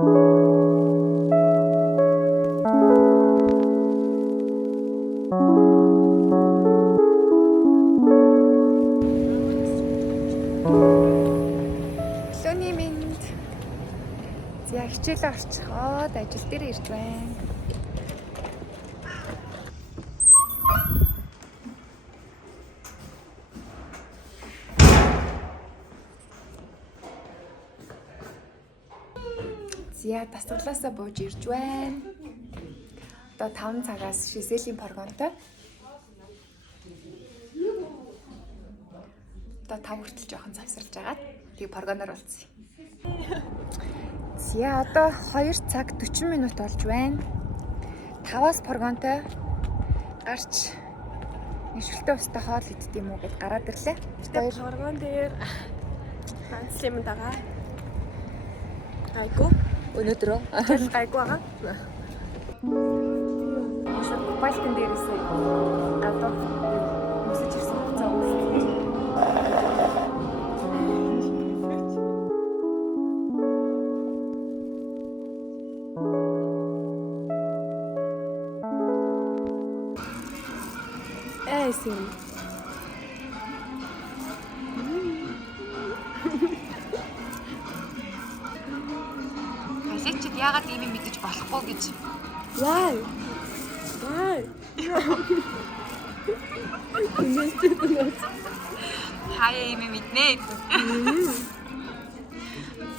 Лүний минь зя хичээл орчиход ажил дээр ирж байна. Зя тасгалаасаа бууж ирж байна. Одоо 5 цагаас Шиселийн програмтай. Одоо 5 хүртэл жоохон завсарлаж агаад тэгээ програмаар болцсон. Зя одоо 2 цаг 40 минут болж байна. 5-аас програмтай гарч нэшгэлтэй устай хоол идэх юм уу гэж гараад ирлээ. Тэр програм дээр ханслим дагаа. Гайгүй. Өнөөдөр Гайгүй байгаа. Байлтан дээрээсээ гадаа үсэж ирсэн хугацаа өнгөрсөн. Эсэм. Хасичд яагаад ийм юм мэдэж болохгүй гэж. Why? Хаяа ийм юм мэднэ.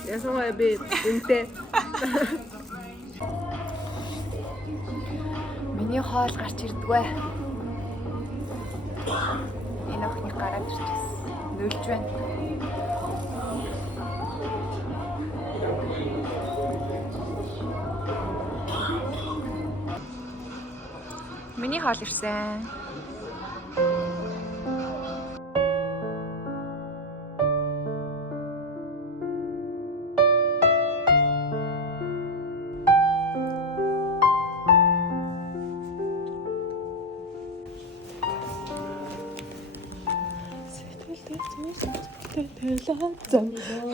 Ясаа би үнтэй. Миний хоол гарч ирдгвэ. Энэ охины гараад ирчихсэн. Нөлж байна. Миний хоол ирсэн.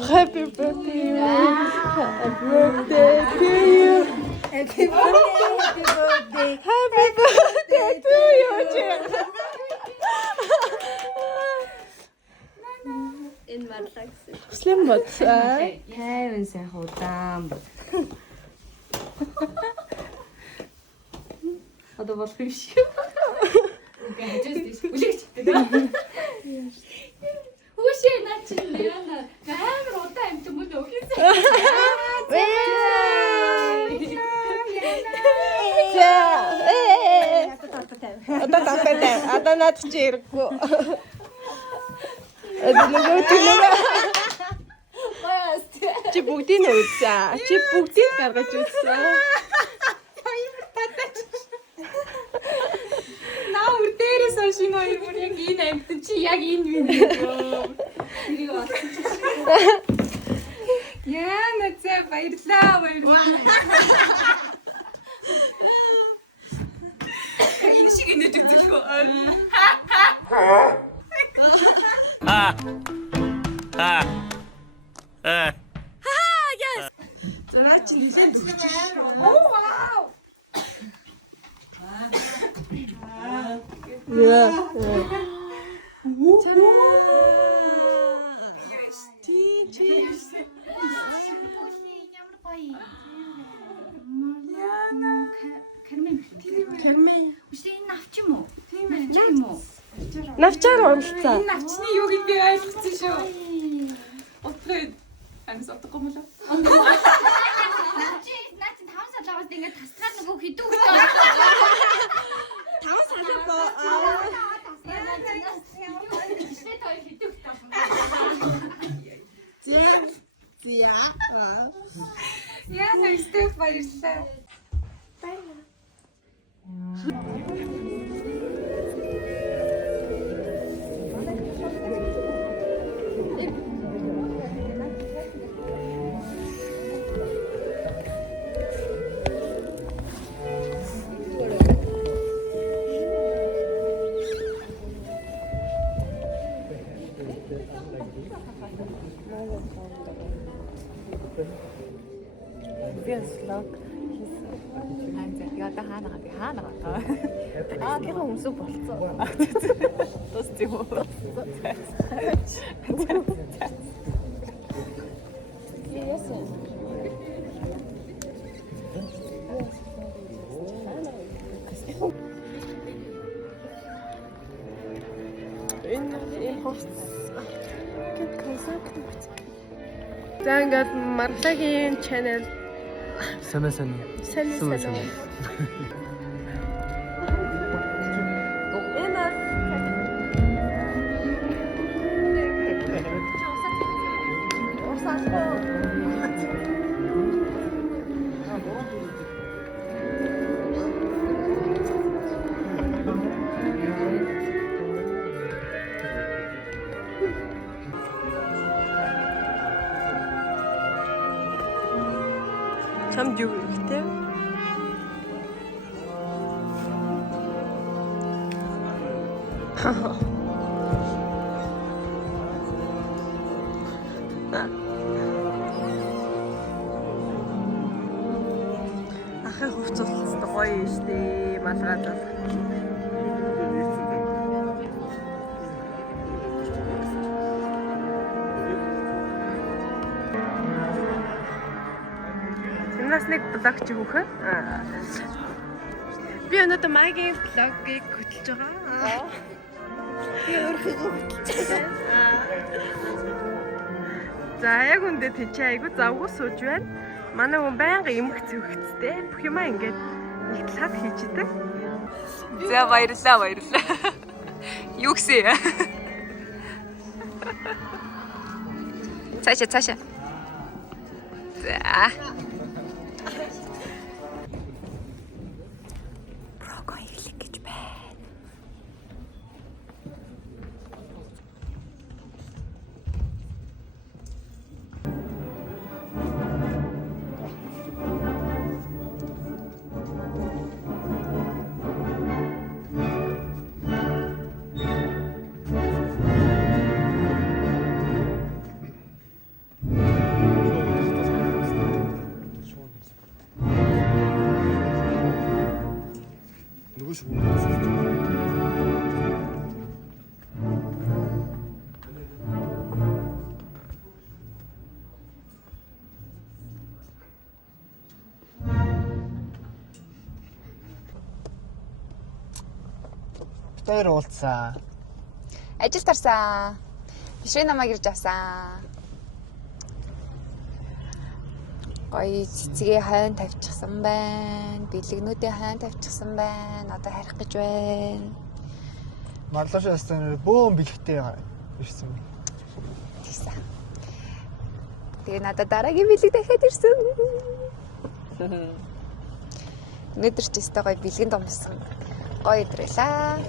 Happy birthday. Happy birthday to you. Happy birthday. Happy birthday to you. Энэ марлакс. Слим бод. Тайван сайн худаан. Одоо болох юм шиг. Окей, хажууд үлэгч. Хүүшээ наа чи яана. Амар удаа амт юм уу өгсөн. Одоо над чи ирэхгүй. Чи бүгдийг нь үзсэн. Чи бүгдийг гаргаж үзсэн. Наа үр дээрээс хойш энэ хоёр яг энэ амт чи яг энэ юм. Тэрийг олсон чи. Яа нэцээ баярлаа. Энэ шиг инээд үзэлгүй. Yes. Зураа чи нэлээд өгч. Yeah. Cheers. Ямар гоё. Кэрмэн. Үгүй энэ авч юм уу? Тийм ээ. Юм уу? Навчаар оролцсон. Энэ навчны юуг би ойлгоцсон шүү. Отрээд амс отохгүй мөлөө. Наач 5 салаагаас ингээд тасгаад нөгөө хідүү өгсөн. 5 салаа боо. Яа нэстэ баярлаа. Би vlog хийсэн. Яда хаана гоо. Тэр өмсөв болцоо. Тус тийм үү. Энэ хост. За ингээд Марлагийн channel Санаа. Чамд юу хэрэгтэй? Ахын хувцас гоё юм штэ малгаад бол. Нас нэг блог чи хөөхөө. Би өнөөдөр маягийн блогийг хөтлөж байгаа. Би өөрхөө хөтлөж байгаа. За яг үндэ тийч айгу завгүй сууж байна. Манай хүн байнга эмх зүвхцтэй. Бүх юмаа ингээд нэг талаад хийчихдэг. За баярлаа. Юу гэсэн? Цаашаа. За. Тэр уулзсан. Ажил тарсан. Бишрээ намайг ирж авсан. Гоё цэцгээ хойно тавьчихсан байна. Бэлгнүүдээ хойно тавьчихсан байна. Одоо харих гэж байна. Марлаш ястан бөөм бэлгтэй ирсэн. Тийсэн. Тэгээ надад дараагийн бэлэг дахиад ирсэн. Өнөөдөр ч өстой гоё бэлгэн домсон. Гоё өдрөлаа.